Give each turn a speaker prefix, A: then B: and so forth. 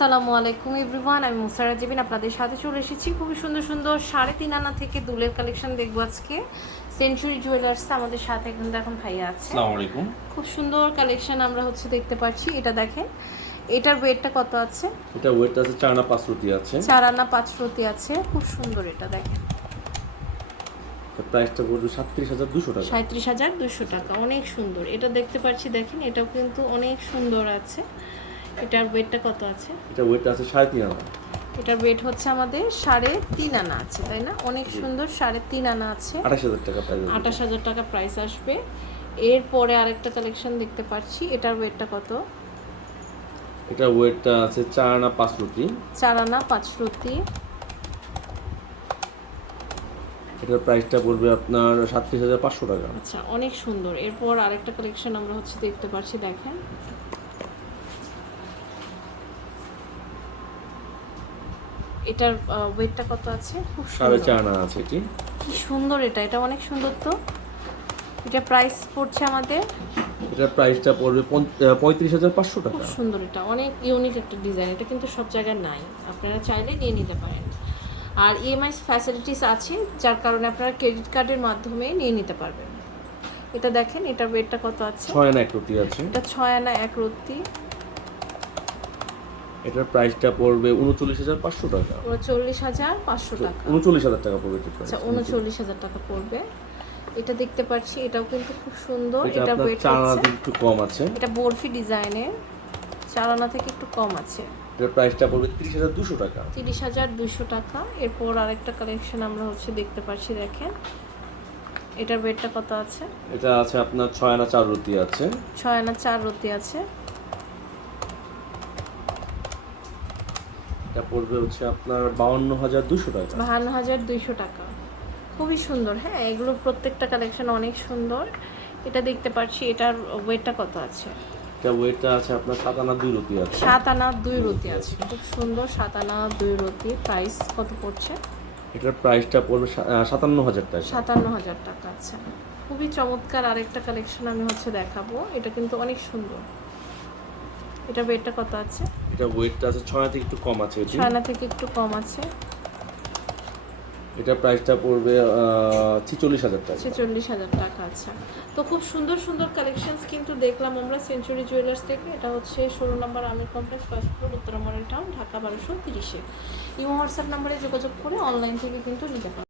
A: আসসালামু আলাইকুম এভরিওয়ান আমি মুসারা জিবিন আপনাদের সাথে চলে এসেছি। খুবই সুন্দর সুন্দর সাড়ে তিন আনা থেকে দুলের কালেকশন দেখব আজকে। সেঞ্চুরি জুয়েলার্স আমাদের সাথে এখন দেখুন ভাইয়া আছে।
B: আসসালামু আলাইকুম।
A: খুব সুন্দর কালেকশন আমরা হচ্ছে দেখতে পাচ্ছি এটা দেখেন। এটার ওয়েটটা কত আছে?
B: এটা ওয়েট আছে চায়না পাঁচরতি আছে।
A: চার আনা পাঁচ রতি আছে খুব সুন্দর এটা দেখেন।
B: প্রাইসটা পড়বে সাতত্রিশ হাজার দুশো টাকা।
A: সাঁত্রিশ হাজার দুশো টাকা অনেক সুন্দর। এটা দেখতে পাচ্ছি দেখেন এটাও কিন্তু অনেক সুন্দর আছে। এটার ওয়েটটা কত আছে?
B: এটা ওয়েট আছে সাড়ে তিন আনা।
A: এটার ওয়েট হচ্ছে আমাদের সাড়ে তিন আনা আছে তাই না? অনেক সুন্দর সাড়ে তিন আনা আছে।
B: আঠাশ হাজার টাকা প্রাইস
A: আঠাশ হাজার টাকা প্রাইস আসবে। এরপরে আরেকটা কালেকশন দেখতে পাচ্ছি এটার ওয়েটটা কত?
B: এটা ওয়েটটা আছে চায়না পাঁচরতি
A: চার আনা পাঁচ রতি
B: এটার প্রাইসটা পড়বে আপনার সাতত্রিশ হাজার পাঁচশো টাকা।
A: আচ্ছা অনেক সুন্দর। এরপর আরেকটা কালেকশন আমরা হচ্ছে দেখতে পাচ্ছি দেখেন। এটার ওয়েটটা কত আছে? খুব
B: সাড়ে
A: সুন্দর
B: চার আনা আছে এটি
A: কি সুন্দর এটা এটা অনেক সুন্দর তো। এটা প্রাইস পড়ছে আমাদের?
B: এটার প্রাইসটা পড়বে পঁয়ত্রিশ হাজার পাঁচশো টাকা।
A: খুব সুন্দর এটা অনেক ইউনিক একটা ডিজাইন এটা কিন্তু সব জায়গায় নাই। আপনারা চাইলে নিয়ে নিতে পারেন। আর ইএমআই ফ্যাসিলিটিস আছে যার কারণে আপনারা ক্রেডিট কার্ডের মাধ্যমে নিয়ে নিতে পারবেন। এটা দেখেন এটার ওয়েটটা কত আছে?
B: ছয় আনা একরতি আছে।
A: এটা ছয় আনা এক রত্তি
B: এটার প্রাইসটা পড়বে উনচল্লিশ হাজার পাঁচশো টাকা।
A: উনচল্লিশ হাজার পাঁচশো টাকা।
B: উনচল্লিশ হাজার টাকা পড়বে
A: আচ্ছা। উনচল্লিশ হাজার টাকা পড়বে। এটা দেখতে পাচ্ছি এটাও কিন্তু খুব সুন্দর।
B: এটা
A: ওয়েট হচ্ছে
B: একটু কম আছে।
A: এটা বরফি ডিজাইনের। চার আনা থেকে একটু কম আছে।
B: এটার প্রাইসটা পড়বে তিরিশ হাজার দুশো টাকা।
A: তিরিশ হাজার দুশো টাকা। এরপর আরেকটা কালেকশন আমরা হচ্ছে দেখতে পাচ্ছি দেখেন। এটার ওয়েটটা কত আছে?
B: এটা আছে আপনার ছয় আনা চার রতি আছে।
A: ছয় আনা চার রতি আছে।
B: এটা পড়বে হচ্ছে আপনার বাউন্ন হাজার দুশো টাকা।
A: বাহান্ন হাজার দুইশো টাকা। খুবই সুন্দর হ্যাঁ? এগুলো প্রত্যেকটা কালেকশন অনেক সুন্দর। এটা দেখতে পাচ্ছি এটার ওয়েটটা কত আছে?
B: এটা ওয়েটটা আছে আপনার সাত আনা দুই রতি আছে।
A: সাত আনা দুই রতি আছে। খুব সুন্দর সাত আনা দুই রতি। প্রাইস কত পড়ছে?
B: এটার প্রাইসটা পড়বে সাতান্ন হাজার টাকা।
A: সাতান্ন হাজার টাকা আছে খুবই চমৎকার আরেকটা কালেকশন আমি হচ্ছে দেখাবো। এটা কিন্তু অনেক সুন্দর। এটা ওয়েটটা কত আছে?
B: এটা ওয়েটটা আছে ছয় থেকে একটু কম আছে
A: ছয় আনা থেকে একটু কম আছে।
B: এটা প্রাইসটা পড়বে ছিচল্লিশ হাজার টাকা।
A: ছেচল্লিশ হাজার টাকা আছে। তো খুব সুন্দর সুন্দর কালেকশনস কিন্তু দেখলাম আমরা সেঞ্চুরি জুয়েলার্স থেকে। এটা হচ্ছে ষোলো নম্বর Amir complex first floor Uttara model town Dhaka বারোশো তিরিশে। ইমো হোয়াটসঅ্যাপ নাম্বারে যোগাযোগ করে অনলাইন থেকে কিন্তু নিতে পারেন